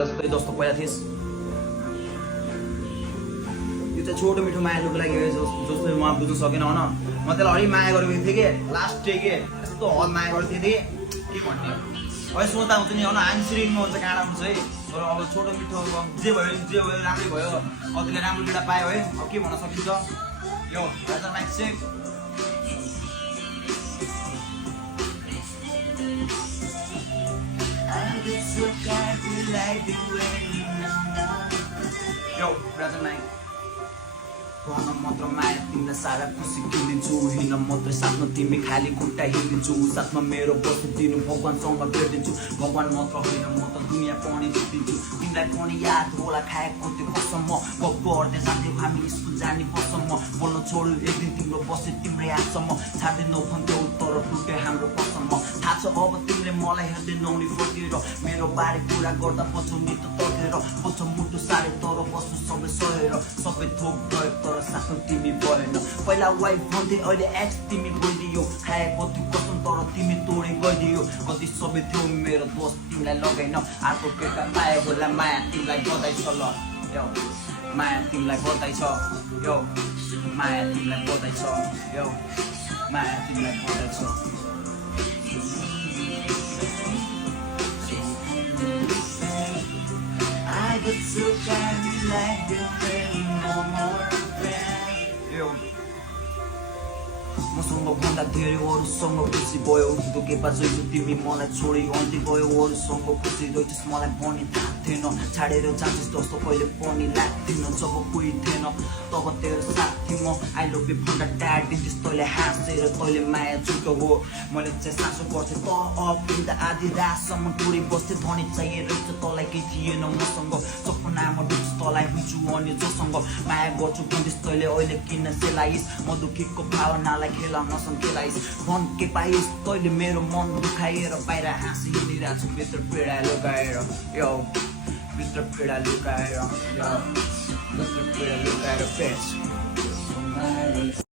जस्तो पहिला थिएस् यो चाहिँ छोटो मिठो माया लुको लागि जस्तो उहाँ बुझ्नु सकेन होइन म त्यसलाई अलि माया गरेको थिएँ कि लास्ट डे के यस्तो हल माया गरेको थिएँ के भन्ने अहिले सोच्दा हुन्छ नि होइन आन्सरिङमा हुन्छ काँडा हुन्छ है तर अब छोटो मिठो जे भयो राम्रै भयो कतिले राम्रो केटा पायो है अब के भन्न सकिन्छ यो राजा माइक चेक यो राजा माइक भन मात्र माया तिमीलाई सारा खुसी किनिदिन्छु हिँड्न मात्रै साथमा तिमी खाली खुट्टा हिँडिदिन्छु साथमा मेरो बसिदिनु भगवानसँग भेटिदिन्छु भगवान मात्र होइन म त दुनियाँ पनि जितिदिन्छु तिमीलाई पनि याद होला खाएको त्यो कसम म पढ्दै जान्थ्यौ हामी स्कुल जाने कसम म बोल्न छोड्यो एक दिन तिम्रो बस्यो तिम्रै हातसम्म छाड्दैनौ भन्थ्यौ तर टुट्यो हाम्रो कसम थाहा छ अब तिमीले मलाई हेर्दै नौनी फर्केर मेरो बारे कुरा गर्दा पछाउनी त तर्केर पछौ मुटु सारे तर बस्नु सबै सहेर सबै थोक गयो तर साथमा तिमी भएन पहिला वाइफ भन्थे अहिले एक्स तिमी गइदियो खाएको त्यो कसम तर तिमी तोडे गइदियो कति सबै थियो मेरो दोस्त तिमीलाई लगाइन अर्को केटा पायो होला माया तिमीलाई बधाई छ ल यो माया तिमीलाई बधाई छ यो माया तिमीलाई बधाई छ यो माया तिमीलाई बधाई छ I get so carried like the rain, no more pain. मसँग भन्दा धेरै अरूसँग खुसी भयो हुँदो के बाजो तिमी मलाई छोडी अन्ती गयो अरूसँग खुसी रहेछस् मलाई पनि थाहा थिएन छाडेर जान्छस् जस्तो कहिले पनि लाग्थेन जब कोही थिएन तब तेरो साथी म आई लभ यु भन्दा ट्याग दिन्थिस् तैँले हाँसेर तैँले माया छुटो हो मैले चाहिँ सासो गर्थेँ त पिउँदा आधी रातसम्म टोरी बस्थेँ धनी चाहिएर तँलाई केही थिएन मसँग सपनामा डुब्छु तँलाई हुन्छु अनि जोसँग माया गर्छु भन्थिस् तैँले अहिले किन सेलाइस् म दुखीको भावनालाई खेला नसम्झेलाइस् भन के पाइस् तैँले मेरो मन दुखाएर बाहिर हाँसी हिँडिरहेको छु भित्र पीडा लुकाएर यो भित्र पीडा लुकाएर यो भित्र पीडा लुकाएर पेट